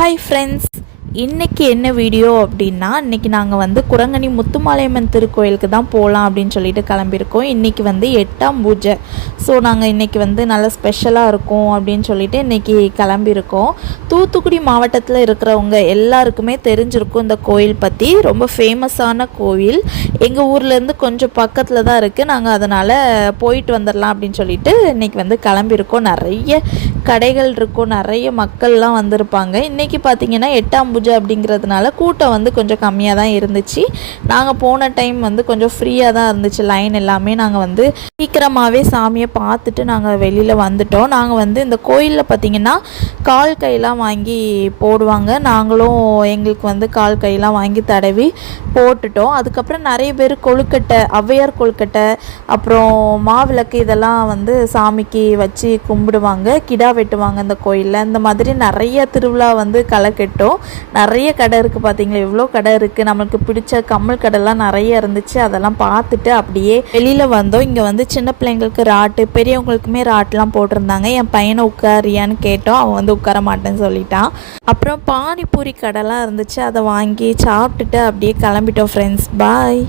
Hi friends இன்றைக்கி என்ன video அப்படின்னா இன்றைக்கி நாங்கள் வந்து குரங்கணி முத்துமாலையம்மன் திருக்கோயிலுக்கு தான் போகலாம் அப்படின்னு சொல்லிட்டு கிளம்பியிருக்கோம். இன்றைக்கி வந்து எட்டாம் பூஜை. ஸோ நாங்கள் இன்றைக்கி வந்து நல்ல ஸ்பெஷலாக இருக்கும் அப்படின்னு சொல்லிட்டு இன்றைக்கி கிளம்பியிருக்கோம். தூத்துக்குடி மாவட்டத்தில் இருக்கிறவங்க எல்லாருக்குமே தெரிஞ்சிருக்கும் இந்த கோயில் பற்றி ரொம்ப ஃபேமஸான கோவில். எங்கள் ஊர்லேருந்து கொஞ்சம் பக்கத்தில் தான் இருக்குது நாங்கள் அதனால் போயிட்டு வந்துடலாம் அப்படின்னு சொல்லிட்டு இன்றைக்கி வந்து கிளம்பியிருக்கோம். நிறைய கடைகள் இருக்கும் நிறைய மக்கள்லாம் வந்திருப்பாங்க. இன்றைக்கி பார்த்தீங்கன்னா எட்டாம் பூஜை அப்படிங்கிறதுனால கூட்டம் வந்து கொஞ்சம் கம்மியாக தான் இருந்துச்சு. நாங்கள் போன டைம் வந்து கொஞ்சம் ஃப்ரீயாக தான் இருந்துச்சு. லைன் எல்லாமே நாங்கள் வந்து சீக்கிரமாகவே சாமியை பார்த்துட்டு நாங்கள் வெளியில் வந்துட்டோம். நாங்கள் வந்து இந்த கோயிலில் பார்த்தீங்கன்னா கால் கையெல்லாம் வாங்கி போடுவாங்க. நாங்களும் எங்களுக்கு வந்து கால் கையெல்லாம் வாங்கி தடவி போட்டுட்டோம். அதுக்கப்புறம் நிறைய பேர் கொழுக்கட்டை ஔவையார் கொழுக்கட்டை அப்புறம் மாவிளக்கு இதெல்லாம் வந்து சாமிக்கு வச்சு கும்பிடுவாங்க. கிடா வெட்டுவாங்க இந்த கோயிலில். இந்த மாதிரி நிறைய திருவிழா வந்து களை கட்டும் நிறைய கடை இருக்குது பார்த்தீங்களா எவ்வளோ கடை இருக்குது நம்மளுக்கு பிடிச்ச கம்மல் கடைலாம் நிறைய இருந்துச்சு. அதெல்லாம் பார்த்துட்டு அப்படியே வெளியில் வந்தோம். இங்கே வந்து சின்ன பிள்ளைங்களுக்கு ராட்டு பெரியவங்களுக்குமே ராட்டுலாம் போட்டிருந்தாங்க. என் பையனை உட்காரியான்னு கேட்டோம். அவன் வந்து உட்கார மாட்டேன்னு சொல்லிட்டான். அப்புறம் பானிபூரி கடைலாம் இருந்துச்சு. அதை வாங்கி சாப்பிட்டுட்டு அப்படியே கிளம்பிட்டோம் ஃப்ரெண்ட்ஸ் பாய்